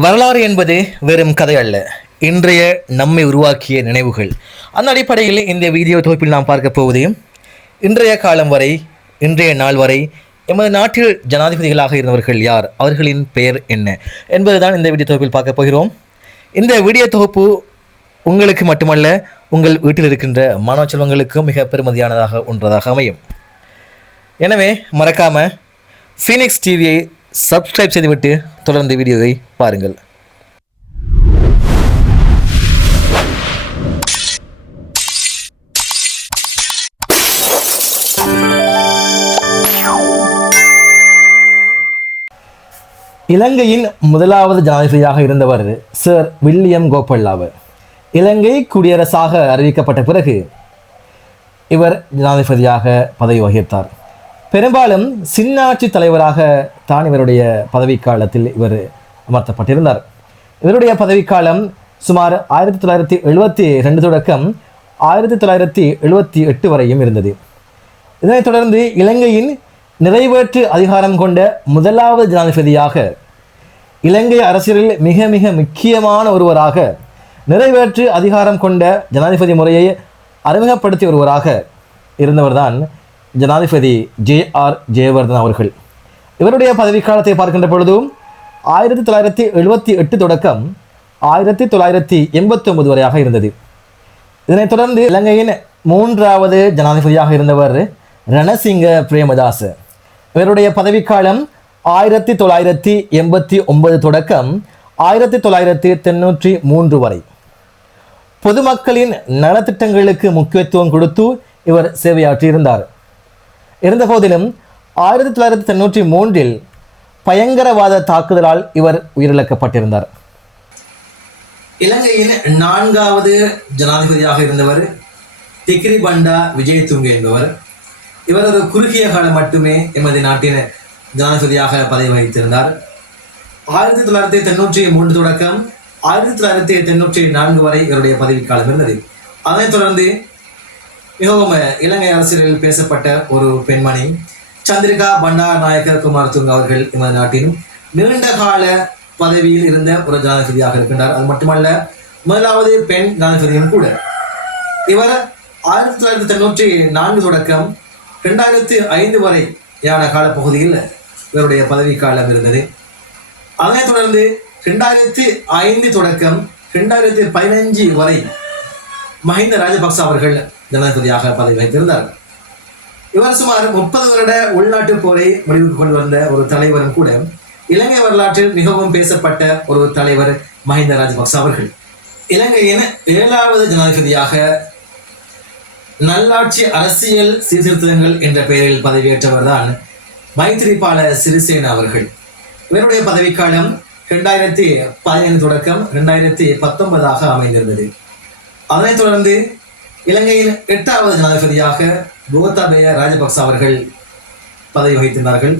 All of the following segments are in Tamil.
வரலாறு என்பது வெறும் கதை அல்ல, இன்றைய நம்மை உருவாக்கிய நினைவுகள். அந்த அடிப்படையில் இந்த வீடியோ தொகுப்பில் நாம் பார்க்க போவது இன்றைய காலம் வரை, இன்றைய நாள் வரை எமது நாட்டில் ஜனாதிபதிகளாக இருந்தவர்கள் யார், அவர்களின் பெயர் என்ன என்பதுதான் இந்த வீடியோ தொகுப்பில் பார்க்க போகிறோம். இந்த வீடியோ தொகுப்பு உங்களுக்கு மட்டுமல்ல, உங்கள் வீட்டில் இருக்கின்ற மாணவ செல்வங்களுக்கும் மிக பெருமதியானதாக ஒன்றதாக அமையும். எனவே மறக்காமல் ஃபீனிக்ஸ் டிவியை சப்ஸ்கிரைப் செய்துவிட்டு தொடர்ந்து வீடியோவை பாருங்கள். இலங்கையின் முதலாவது ஜனாதிபதியாக இருந்தவர் சர் வில்லியம் கோப்பல்லாவர். இலங்கை குடியரசாக அறிவிக்கப்பட்ட பிறகு இவர் ஜனாதிபதியாக பதவி வகித்தார். பெரும்பாலும் சின்னாட்சி தலைவராக தான் இவருடைய பதவிக்காலத்தில் இவர் அமர்த்தப்பட்டிருந்தார். இவருடைய பதவிக்காலம் சுமார் 1972 தொடக்கம் 1978 வரையும் இருந்தது. இதனைத் தொடர்ந்து இலங்கையின் நிறைவேற்று அதிகாரம் கொண்ட முதலாவது ஜனாதிபதியாக, இலங்கை அரசியலில் மிக மிக முக்கியமான ஒருவராக, நிறைவேற்று அதிகாரம் கொண்ட ஜனாதிபதி முறையை அறிமுகப்படுத்திய ஒருவராக இருந்தவர்தான் ஜனாதிபதி J.R. ஜெயவர்தன அவர்கள். இவருடைய பதவிக்காலத்தை பார்க்கின்ற பொழுதும் 1978 தொடக்கம் 1989 வரையாக இருந்தது. இதனைத் தொடர்ந்து இலங்கையின் மூன்றாவது ஜனாதிபதியாக இருந்தவர் ரணசிங்க பிரேமதாச. இவருடைய பதவிக்காலம் 1989 தொடக்கம் 1993 வரை. பொதுமக்களின் நலத்திட்டங்களுக்கு முக்கியத்துவம் கொடுத்து இவர் சேவையாற்றியிருந்தார். இருந்த போதிலும் 1993 பயங்கரவாத தாக்குதலால் இவர் உயிரிழக்கப்பட்டிருந்தார். இலங்கையின் 4வது ஜனாதிபதியாக இருந்தவர் திக்ரி பண்டா விஜயதுங்க என்பவர். இவர் ஒரு குறுகிய காலம் மட்டுமே எமது நாட்டின் ஜனாதிபதியாக பதவி வகித்திருந்தார். 1993 தொடக்கம் 1994 வரை இவருடைய பதவிக்காலம் இருந்தது. அதனைத் தொடர்ந்து மிகவும் இலங்கை அரசியலில் பேசப்பட்ட ஒரு பெண்மணி சந்திரிகா பண்டாரநாயக்க குமாரதுங்க அவர்கள் எமது நாட்டின் நீண்ட கால பதவியில் இருந்த ஒரு ஜனாதிபதியாக இருக்கின்றார். அது மட்டுமல்ல, முதலாவது பெண் ஜனாதிபதியும் கூட. இவர் 1994 தொடக்கம் 2005 வரையான காலப்பகுதியில் இவருடைய பதவிக்காலம் இருந்தது. அதனைத் தொடர்ந்து 2005 தொடக்கம் 2015 வரை மஹிந்த ராஜபக்ச அவர்கள் ஜனாதிபதியாக பதவி வகித்திருந்தார். இவர் சுமார் 30 வருட உள்நாட்டு போரை முடிவுக்கு கொண்டு வந்த ஒரு தலைவரும் கூட. இலங்கை வரலாற்றில் மிகவும் பேசப்பட்ட ஒரு தலைவர் மஹிந்த ராஜபக்ச அவர்கள். இலங்கையின் 7வது ஜனாதிபதியாக நல்லாட்சி அரசியல் சீர்திருத்தங்கள் என்ற பெயரில் பதவியேற்றவர் தான் மைத்ரிபால சிறிசேன அவர்கள். இவருடைய பதவிக்காலம் 2015 தொடக்கம் 2019 அமைந்திருந்தது. அதனைத் தொடர்ந்து இலங்கையின் 8வது ஜனாதிபதியாக கோத்தாபய ராஜபக்ச அவர்கள் பதவி வகித்திருந்தார்கள்.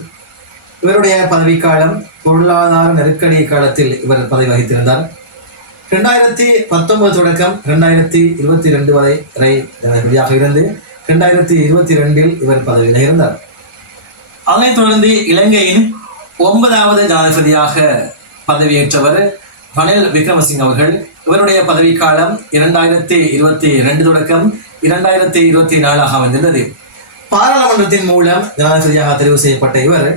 இவருடைய பதவிக்காலம் பொருளாதார நெருக்கடி காலத்தில் இவர் பதவி வகித்திருந்தார். 2019 தொடக்கம் 2022 வரை ஜனாதிபதியாக இருந்து 2022 இவர் பதவியில் இருந்தார். அதனைத் தொடர்ந்து இலங்கையின் 9வது ஜனாதிபதியாக பதவியேற்றவர் ரணில் விக்ரமசிங்க அவர்கள். இவருடைய பதவிக்காலம் 2022 தொடக்கம் 2024 அமைந்துள்ளது. பாராளுமன்றத்தின் மூலம் ஜனாதிபதியாக தெரிவு செய்யப்பட்ட இவர்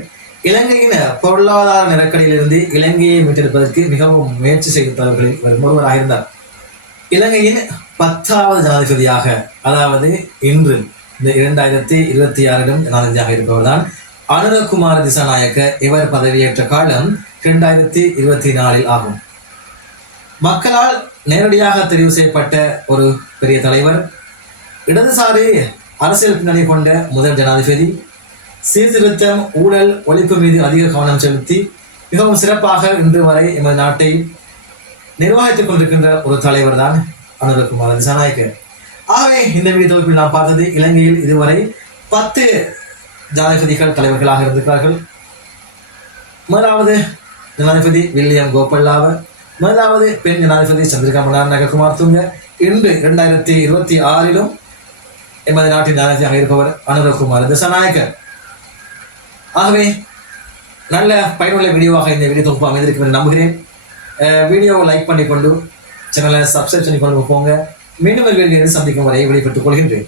இலங்கையின் பொருளாதார நெருக்கடியிலிருந்து இலங்கையை மீட்டெடுப்பதற்கு மிகவும் முயற்சி செய்தவர்களில் இவர் ஒருவராக இருந்தார். இலங்கையின் 10வது ஜனாதிபதியாக, அதாவது இன்று இந்த 2026 ஜனாதிபதியாக இருப்பவர் தான் அனுரகுமார திசாநாயக்க. இவர் பதவியேற்ற காலம் 2024 ஆகும். மக்களால் நேரடியாக தெரிவு செய்யப்பட்ட ஒரு பெரிய தலைவர், இடதுசாரி அரசியல் பின்னணி கொண்ட முதல் ஜனாதிபதி, சீர்திருத்தம், ஊழல் ஒழிப்பு மீது அதிக கவனம் செலுத்தி மிகவும் சிறப்பாக இன்று வரை எமது நாட்டை நிர்வகித்துக் கொண்டிருக்கின்ற ஒரு தலைவர் தான் அனுரகுமார திசாநாயக்க. ஆகவே இந்த வீடியோ தொகுப்பில் நாம் பார்த்தது இலங்கையில் இதுவரை 10 ஜனாதிபதிகள் தலைவர்களாக இருந்திருக்கிறார்கள். முதலாவது ஜனாதிபதி வில்லியம் கோப்பல்லாவர், முதலாவது பெண் ஜனாதிபதி சந்திரிகா பண்டாரநாயக்க குமாரதுங்க. இன்று 2026 எமது நாட்டின் ஜனாதிபதியாக இருப்பவர் அனுரகுமார திசாநாயக்க. ஆகவே நல்ல பயனுள்ள வீடியோவாக இந்த வீடியோ தொகுப்பு அமைந்திருக்கும் என்று நம்புகிறேன். வீடியோவை லைக் பண்ணிக்கொண்டு சேனலை சப்ஸ்கிரைப் பண்ணி கொண்டு போங்க. மீண்டும் ஒரு வீடியோவில் சந்திக்கும் வரை விடைபெற்றுக் கொள்கின்றேன்.